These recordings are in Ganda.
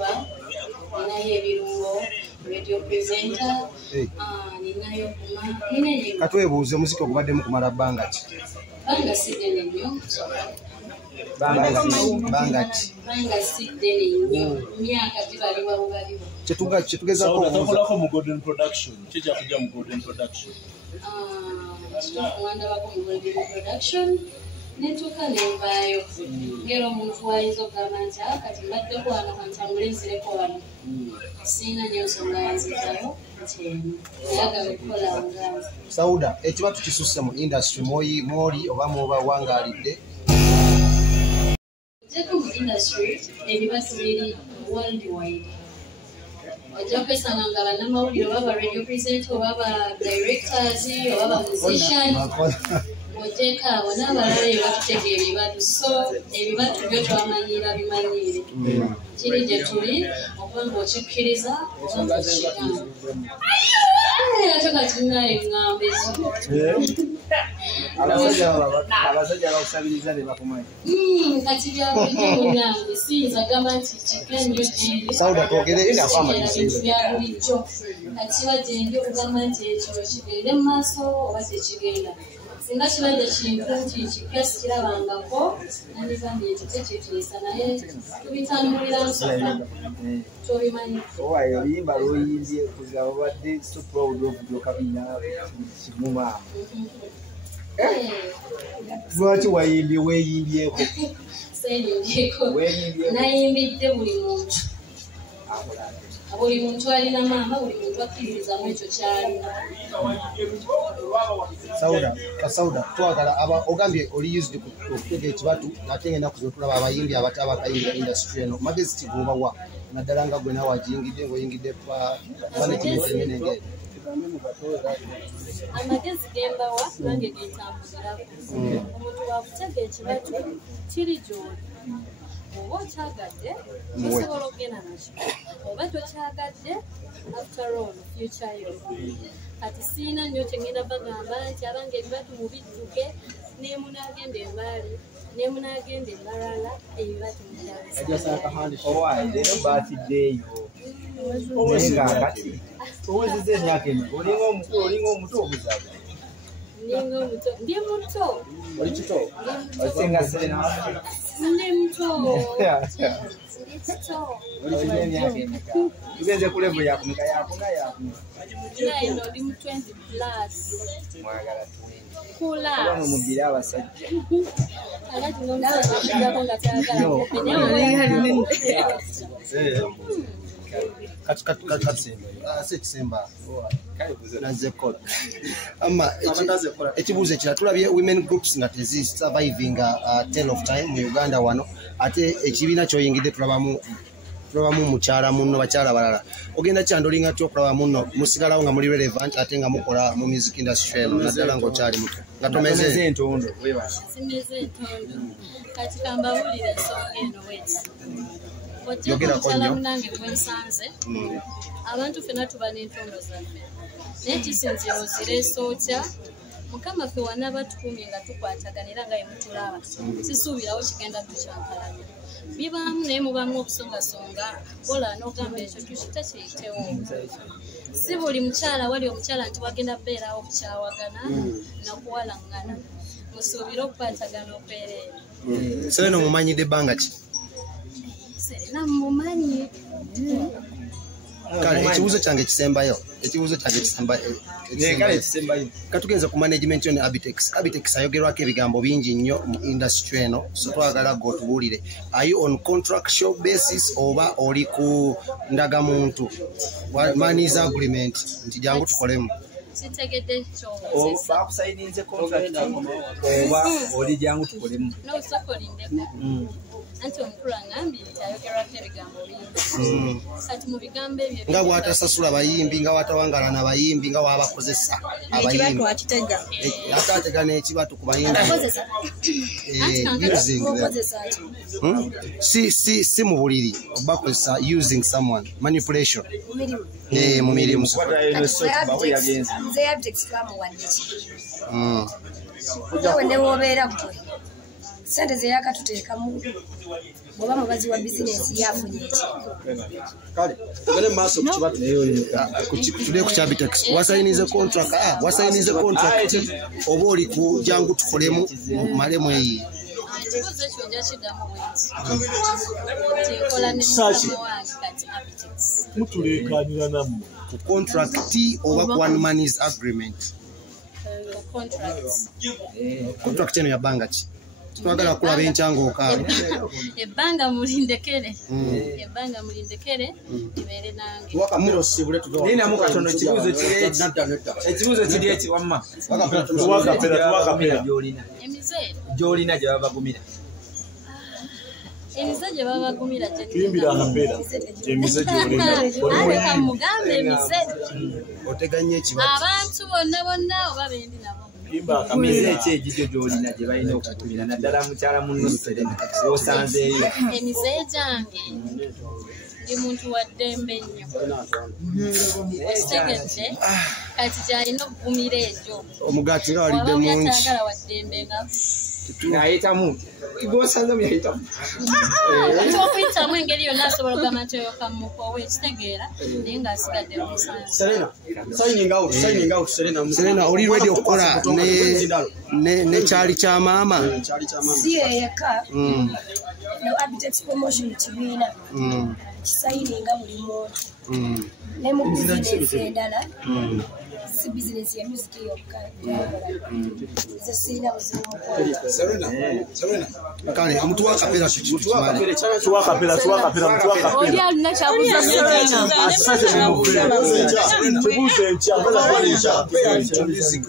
kuba ninayo ebirungo radio presenter ninayo kuma ninayo katwebuuze muziki ogubaddemu kumala bbanga ki banga sidde nnyo banga sidde nnyo myaka gibaliwa bubaliwa kyetugezaako okulako mu Golden Production kijja kujja mu Golden Production okuwandabako mu Golden Production netuuka nenvaayo ngera omuntu wayinza okugamba nti kati mbaddeko wano kantambule nzireko wano siina nyo nsonga yanzitayo ntyeno ayagala okukola wangange Sauda ekibatu kisusse mu industry mwoli oba mwoba wangaalidde jeko mu industry ebibatu biri worldwide ojja kwesanga nga bannamawulire oba ba radio presenter oba ba directors oba ba musicians ojeka abo n'abalala ebatutegeera ebibatu so ebibatu byo twamanyira bimanyiire kiri gye tuli okuba ng'okikkiriza oba ng'okikigamba ate kati naye ŋŋamba ezo abasajja bakusabiriza ne bakumanyi kati byabulijjo munnange siyinza gamba nti kika nnyo gyendi byabulijjo kati kiba gyendi okugamba nti ekyo kigende mu maaso oba tekigenda singa kibadde kintu nti kika sikirabangako nandibambye ekyo tekituisa naye tubitambulira nsooka tobimanyi owaye oluyimba lwoyimbye kuza babadde so proud of gyokabina kiguma lwaki wayimbye weeyimbyeko seyimbyeko nayimbidde buli muntu alina maama buli muntu akkiririzamu ekyo kyalina Sauda twagala ogambye oli used okutega ekibatu ate ng'ennaku zotulaba abayimbi abato abakayimba industry eno magezi kiguba wa naddala nga gwe nawe agiyingidde ng'oyingidde panekimuemenenge amagezi gembawa nange gentambulirako omuntu wakutega ekibatu kiri gy'oli oba okyagadde osobola okgenda nakyo oba tokyagadde after all future yo kati siina nnyo kyengenda bagamba nti abange ebibatu mubijjuke nemunagenda embaali nemunagenda embalala ebibatu owaye leero baatiddeeyo naye nga kati owezeza emyaka emeka olinga omuto obuzabu ndi muto oli kito osinga Serena ndi muto olina emyaka emeka tugenze ku level yakumeka yakuna ino ndi mu 20 plus mwagala kula mumugira abasajja alati nomusajjako nga kyagala ekibuuzo ekira tulabye women groups nga tezisurviving tale of time mu Uganda wano ate ekibiina kyoyingidde tulabamu mukyala munno bakyala balala ogenda kyandolinga ty okulaba munno musigalawo nga muli relevant ate nga mukola mu music industry eno naddala ng'okyali muto nga tomeze entondo simeze entondo kati kambabulira ensonga eno weti yogerako nnyo munange gwensanze abantu fena tuba n'entondo zaffe naye kisinzira ozireesa otya mukama ffe wanaba tukumye nga tukwatagana era nga yemutulaba sisuubirawo kigenda tukyankalanya bibaamu naye mubaamu okusongasonga bola n'ogamba ekyo tukita kiyitewo si buli mukyala wali omukyala nti wagenda beerawo okukyawagana nakuwalaŋŋana musuubire okukwatagana okwereera Serena omumanyidde ebbanga ki Serena mumanyi kale ekibuuzo kyange kisembayo katugenza ku management yo ne Abitex ayogerwako ebigambo bingi nnyo mu industry eno so twagala gwe otubuulire are you on contractual basis oba oli ku ndagamuntu man's agreement nti jangu tukolemu sitegedde ky'obuuza bakusayinze contract oba oli jangu tukolemu n'osokolindeko anti omukulu angambye nti ayogerwako ebigambo bingi kati mu bigambo ebyo nga bw'atasasula bayimbi nga bw'atawangalana bayimbi nga bw'abakozesa abayimbi ate atega n'ekibatu ku bayimbi si mu buliri bakozesa using someone manipulation mu mirimu nze Abitex twamuwadde ki newobeera gwe sente ze yakatuteekamu bw'oba mubazi wa bizinensi yafunye eki kale tugende maaso tule ku Chabitex wasayinize contract oba oli ku jangu tukolemu malemu eyi ekibuuzo ekyo nja kiddamu bwenti nkola ne mukama wange kati Abitex mutuleekaanira nammwe ku contract oba ku one man's agreement contract eno yabbanga ki twagala kulaba enkyanga okaaba ebbanga mulindekere ibeere nange ninamu katono ekibuuzo kiri eki wamma gyolina gye babagumira emize gye babagumira tuyimbira akapeera gyemize gyolina mugambe emize oteganya ekibazo abantu bonna oba bendi nabo emize eki egigyo gyolina gye balina okugumira naddala mukyala munno Serena osanzeeyo emize gyange ndi muntu wa ddembe nnyo okitegedde kati gyalina okugumira egyo omugaati nga walidde mungi atagala wa ddembe nga ayitamu gosanzamu yayitamu okuyitamu engeri yonna asobola okugamba nti oyo kamukowe ekitegeera naye ng'asigadde musanze Serena oli ready okukola ne kyali kya maama si yeyeka no Abitex promotion kibiina kisayininga buli muntu ne mu bizinensi endala si bizinensi ya music yokka ze sirina buzibu mukola kale omuntu wakapeera oli alina kyabuuza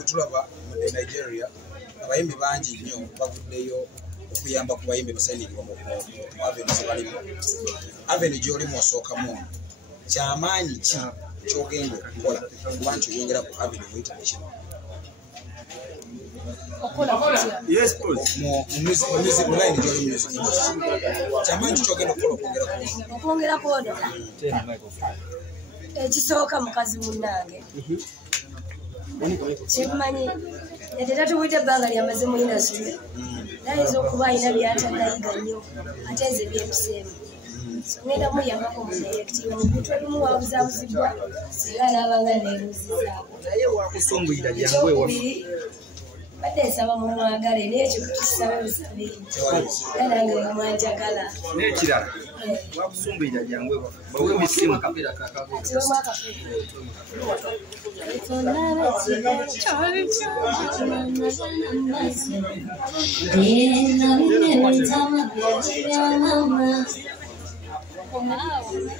tulaba mu Nigeria abayimbi bangi nnyo bavuddeyo okuyamba ku bayimbi basayiningirwa mu aveni zebalimu aveni gy'olimu osookamu kyamaanyi ki kyogenda okukola kuba nti oyongera ku aveni muyita nekino mulayini gy'oli music kyamaanyi ki kyogenda okukola okwongera kwodola ekisooka mukazi munnange kimanyi ate tatuwite ebbanga lyamaze mu industry nayinza okuba alina byatanayiga nnyo ate nze byemuseemu ngenda muyambako mudirectinga omuntu olimu wabuzaabuzibwa singa naabanga neebuuzizaako ekyokubiri badde nsaba mumwagale n'ekyo tusabe busabe era nange mwanjagala n'ekirala wakusumbuyira jangu bawe misimu ati omwaka Wow.